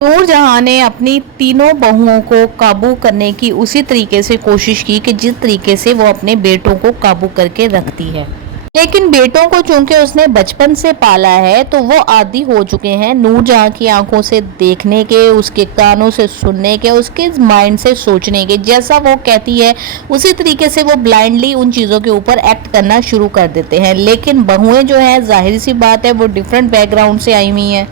नूर जहां ने अपनी तीनों बहुओं को काबू करने की उसी तरीके से कोशिश की कि जिस तरीके से वो अपने बेटों को काबू करके रखती है। लेकिन बेटों को चूंकि उसने बचपन से पाला है तो वो आदी हो चुके हैं नूर जहां की आंखों से देखने के, उसके कानों से सुनने के, उसके माइंड से सोचने के। जैसा वो कहती है उसी तरीके से वो ब्लाइंडली उन चीज़ों के ऊपर एक्ट करना शुरू कर देते हैं। लेकिन बहुएं जो है, जाहिर सी बात है, वो डिफरेंट बैकग्राउंड से आई हुई हैं,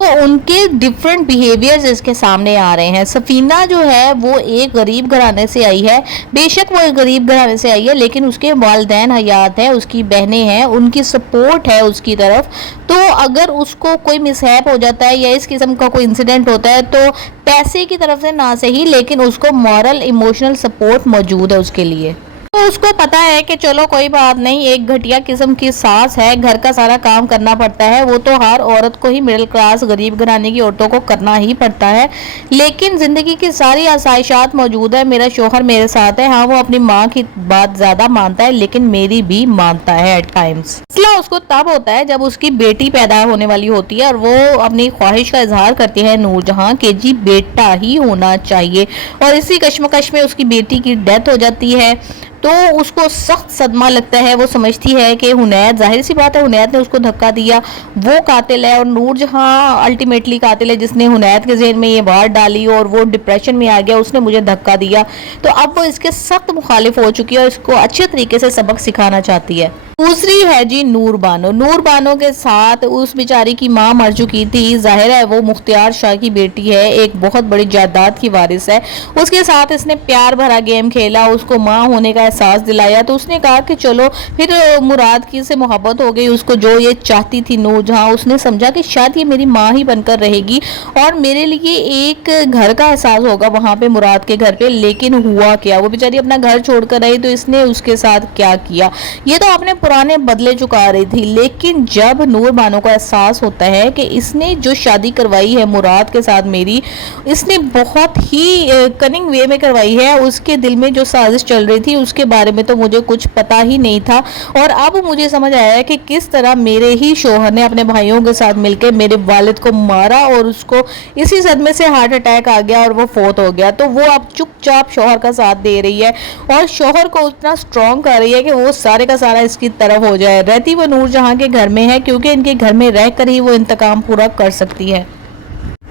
तो उनके डिफरेंट बिहेवियर्स इसके सामने आ रहे हैं। सफीना जो है वो एक गरीब घराने से आई है। बेशक वो एक गरीब घराने से आई है, लेकिन उसके वालिदैन हयात है, उसकी बहनें हैं, उनकी सपोर्ट है उसकी तरफ। तो अगर उसको कोई मिसहैप हो जाता है या इस किस्म का कोई इंसिडेंट होता है तो पैसे की तरफ से ना सही, लेकिन उसको मॉरल इमोशनल सपोर्ट मौजूद है उसके लिए। तो उसको पता है कि चलो कोई बात नहीं, एक घटिया किस्म की सास है, घर का सारा काम करना पड़ता है, वो तो हर औरत को ही, मिडिल क्लास गरीब घराने की औरतों को करना ही पड़ता है। लेकिन ज़िंदगी की सारी आसाइशात मौजूद है, मेरा शोहर मेरे साथ है। हाँ, वो अपनी माँ की बात ज़्यादा मानता है, लेकिन मेरी भी मानता है एट टाइम्स। मसला उसको तब होता है जब उसकी बेटी पैदा होने वाली होती है और वो अपनी ख्वाहिश का इजहार करती है नूरजहां कि जी बेटा ही होना चाहिए, और इसी कश्मकश में उसकी बेटी की डेथ हो जाती है। तो उसको सख्त सदमा लगता है। वो समझती है कि हुनैद, जाहिर सी बात है हुनैद ने उसको धक्का दिया, वो कातिल है, और नूरजहां अल्टीमेटली कातिल है जिसने हुनैद के ज़हन में ये बात डाली और वो डिप्रेशन में आ गया, उसने मुझे धक्का दिया। तो अब वो इसके सख्त मुखालिफ हो चुकी है और इसको अच्छे तरीके से सबक सिखाना चाहती है। दूसरी है जी नूर बानो। नूर बानो के साथ उस बेचारी की माँ मर चुकी थी। जाहिर है वो मुख्तियार शाह की बेटी है, एक बहुत बड़ी जायदाद की वारिस है। उसके साथ इसने प्यार भरा गेम खेला, उसको माँ होने का एहसास दिलाया। तो उसने कहा कि चलो, फिर मुराद की से मोहब्बत हो गई उसको, जो ये चाहती थी नूरजहां। उसने समझा कि शायद ये मेरी माँ ही बनकर रहेगी और मेरे लिए एक घर का एहसास होगा वहाँ पे, मुराद के घर पे। लेकिन हुआ क्या, वो बेचारी अपना घर छोड़कर आई तो इसने उसके साथ क्या किया, ये तो आपने पुराने बदले चुका रही थी। लेकिन जब नूर बानो को एहसास होता है कि इसने जो शादी करवाई है मुराद के साथ मेरी, इसने बहुत ही कनिंग वे में करवाई है, उसके दिल में जो साजिश चल रही थी उसके बारे में तो मुझे कुछ पता ही नहीं था। और अब मुझे समझ आया है कि किस तरह मेरे ही शोहर ने अपने भाइयों के साथ मिलकर मेरे वालिद को मारा और उसको इसी सदमे से हार्ट अटैक आ गया और वो फौत हो गया। तो वो अब चुपचाप शोहर का साथ दे रही है और शोहर को उतना स्ट्रॉन्ग कर रही है कि वो सारे का सारा इसकी तरफ हो जाए। रहती वो नूरजहां के घर में है क्योंकि इनके घर में रहकर ही वो इंतकाम पूरा कर सकती है।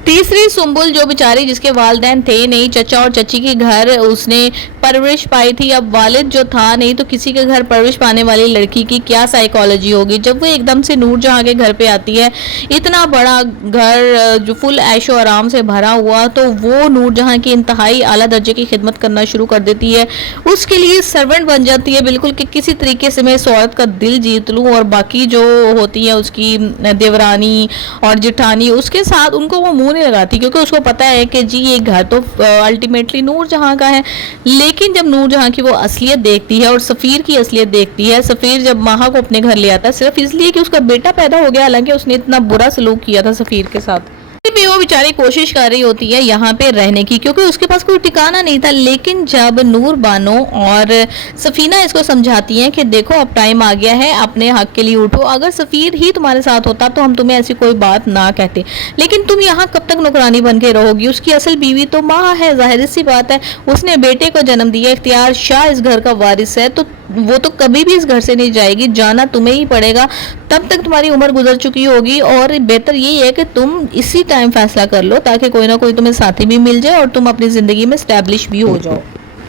तीसरी सुंबुल, जो बेचारी जिसके वालिदैन थे नहीं, चचा और चची के घर उसने परवरिश पाई थी। अब वालिद जो था नहीं, तो किसी के घर परवरिश पाने वाली लड़की की क्या साइकोलॉजी होगी जब वो एकदम से नूरजहां के घर पे आती है। इतना बड़ा घर जो फुल ऐशो आराम से भरा हुआ, तो वो नूरजहां की इंतहाई आला दर्जे की खिदमत करना शुरू कर देती है। उसके लिए सर्वेंट बन जाती है बिल्कुल, कि किसी तरीके से मैं इस औरत का दिल जीत लूँ। और बाकी जो होती है उसकी देवरानी और जिठानी, उसके साथ उनको वो मुंह नहीं लगाती क्योंकि उसको पता है कि जी ये घर तो अल्टीमेटली नूरजहां का है। लेकिन जब नूरजहां की वो असलियत देखती है और सफ़ीर की असलियत देखती है, सफ़ीर जब माहा को अपने घर ले आता है सिर्फ इसलिए कि उसका बेटा पैदा हो गया, हालांकि उसने इतना बुरा सलूक किया था सफ़ीर के साथ, भी वो बेचारी कोशिश कर रही होती है यहाँ पे रहने की क्योंकि उसके पास कोई ठिकाना नहीं था। लेकिन जब नूर बानो और सफीना इसको समझाती हैं कि देखो अब टाइम आ गया है, अपने हक के लिए उठो, अगर सफ़ीर ही तुम्हारे साथ होता तो हम तुम्हें ऐसी कोई बात ना कहते, लेकिन तुम यहाँ कब तक नौकरानी बन के रहोगी। उसकी असल बीवी तो माँ है, जाहिर सी बात है, उसने बेटे को जन्म दिया, इख्तियार शाह इस घर का वारिस है, तो वो तो कभी भी इस घर से नहीं जाएगी, जाना तुम्हें ही पड़ेगा। तब तक तुम्हारी उम्र गुजर चुकी होगी और बेहतर यही है कि तुम इसी टाइम फैसला कर लो ताकि कोई ना कोई तुम्हें साथी भी मिल जाए और तुम अपनी ज़िंदगी में स्टैब्लिश भी हो जाओ।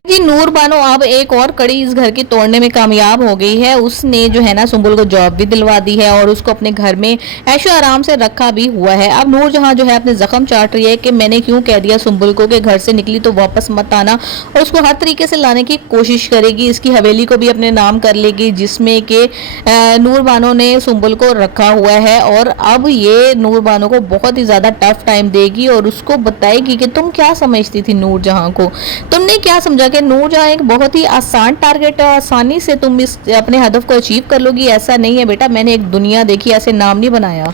जी नूर बानो अब एक और कड़ी इस घर की तोड़ने में कामयाब हो गई है। उसने जो है ना सुंबुल को जॉब भी दिलवा दी है और उसको अपने घर में ऐशो आराम से रखा भी हुआ है। अब नूरजहां जो है अपने जख्म चाट रही है कि मैंने क्यों कह दिया सुंबुल को कि घर से निकली तो वापस मत आना, और उसको हर तरीके से लाने की कोशिश करेगी। इसकी हवेली को भी अपने नाम कर लेगी जिसमें कि नूर बानो ने सुंबुल को रखा हुआ है। और अब ये नूर बानो को बहुत ही ज़्यादा टफ टाइम देगी और उसको बताएगी कि तुम क्या समझती थी नूरजहां को, तुमने क्या समझा नूरजहां एक बहुत ही आसान टारगेट है, आसानी से तुम इस अपने हदफ को अचीव कर लोगी। ऐसा नहीं है बेटा, मैंने एक दुनिया देखी, ऐसे नाम नहीं बनाया।